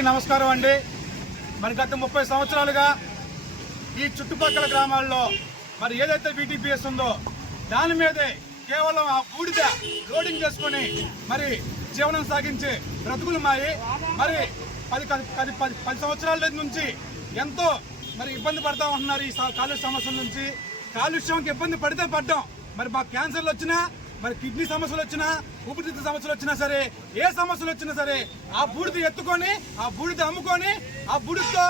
అందరికీ నమస్కారం అండి. మరి గత ముప్పై సంవత్సరాలుగా ఈ చుట్టుపక్కల గ్రామాల్లో మరి ఏదైతే బీటీపీఎస్ ఉందో దాని మీదే కేవలం ఆ బూడిద లోడింగ్ చేసుకొని మరి జీవనం సాగించే బ్రతుకులు మాయి. మరి పది పది పది పది పది సంవత్సరాల నుంచి ఎంతో మరి ఇబ్బంది పడతా ఉంటున్నారు ఈ కాలుష్య సమస్యల నుంచి. కాలుష్యంకి ఇబ్బంది పడితే పడ్డాం. మరి మా క్యాన్సర్లు వచ్చినా మరి కిడ్నీ సమస్యలు వచ్చినా ఊపిరితిత్తు సమస్యలు వచ్చినా సరే ఏ సమస్యలు వచ్చినా సరే ఆ బూడిద ఎత్తుకొని ఆ బూడిద అమ్ముకొని ఆ బూడిదతో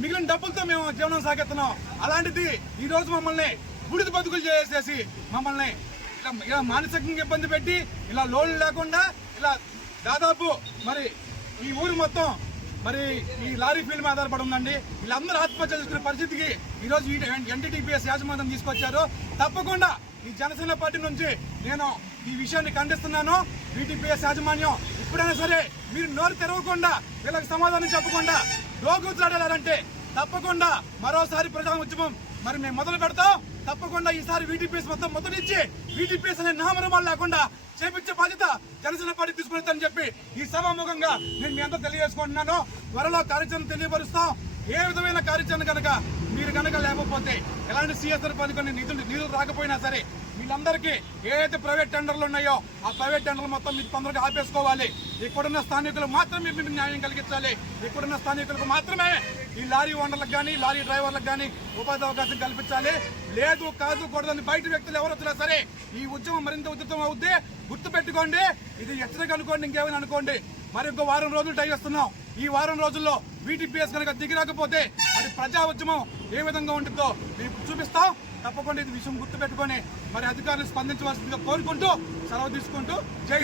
మిగిలిన డబ్బులతో మేము జీవనం సాగిస్తున్నాం. అలాంటిది ఈ రోజు మమ్మల్ని బూడిద బతుకులు చేసేసి మమ్మల్ని ఇలా ఇలా మానసికంగా ఇబ్బంది పెట్టి ఇలా లోన్లు లేకుండా ఇలా దాదాపు మరి ఈ ఊరు మొత్తం మరి ఈ లారీ ఫీల్డ్ మీద ఆధారపడి ఉందండి. వీళ్ళందరూ ఆత్మహత్య చేసుకునే పరిస్థితికి ఈ ఎన్టీటీపీఎస్ యాజమాన్యం తీసుకొచ్చారు. తప్పకుండా ఈ జనసేన పార్టీ నుంచి నేను ఈ విషయాన్ని ఖండిస్తున్నాను. బీటీపీఎస్ యాజమాన్యం ఇప్పుడైనా సరే మీరు నోరు తెరవకుండా వీళ్ళకి సమాధానం చెప్పకుండా రోగులాడాలంటే తప్పకుండా మరోసారి ప్రజా ఉద్యమం. మరి మేము మొదలు పెడతాం. తప్పకుండా ఈసారి వీటీపీఎస్ మొత్తం మొదటిచ్చి వీటీపీఎస్ అనే నామరమాలు లేకుండా చేపించే బాధ్యత జనసేన పార్టీ తీసుకునేదని చెప్పి ఈ సభాముఖంగా నేను మీ అంతా తెలియజేసుకుంటున్నాను. త్వరలో కార్యాచరణ తెలియపరుస్తాం. ఏ విధమైన కార్యాచరణ కనుక మీరు కనుక లేకపోతే ఎలాంటి సిఎస్ఆర్ పని కొన్ని నిధులు నిధులు రాకపోయినా సరే వీళ్ళందరికీ ఏదైతే ప్రైవేట్ టెండర్లు ఉన్నాయో ఆ ప్రైవేట్ టెండర్లు మొత్తం మీరు తొందరగా ఆపేసుకోవాలి. ఇక్కడున్న స్థానికులు మాత్రమే మీరు న్యాయం కలిగించాలి. ఇక్కడున్న స్థానికులకు మాత్రమే ఈ లారీ ఓనర్లకు కానీ లారీ డ్రైవర్లకు కానీ ఉపాధి అవకాశం కల్పించాలి. లేదు కాదు కూడదని బయట వ్యక్తులు ఎవరు వచ్చినా సరే ఈ ఉద్యమం మరింత ఉధృతం అవుద్ది. గుర్తు పెట్టుకోండి ఇది హెచ్చరిక అనుకోండి ఇంకేమైనా అనుకోండి. మరి ఇంకో వారం రోజులు టైం ఇస్తున్నాం. ఈ వారం రోజుల్లో వీటీపీఎస్ కనుక దిగిరాకపోతే అది మరి ప్రజా ఉద్యమం ఏ విధంగా ఉంటుందో మీకు చూపిస్తాం. తప్పకుండా ఇది విషయం గుర్తు పెట్టుకొని మరి అధికారులు స్పందించవలసిందిగా కోరుకుంటూ సెలవు తీసుకుంటూ జై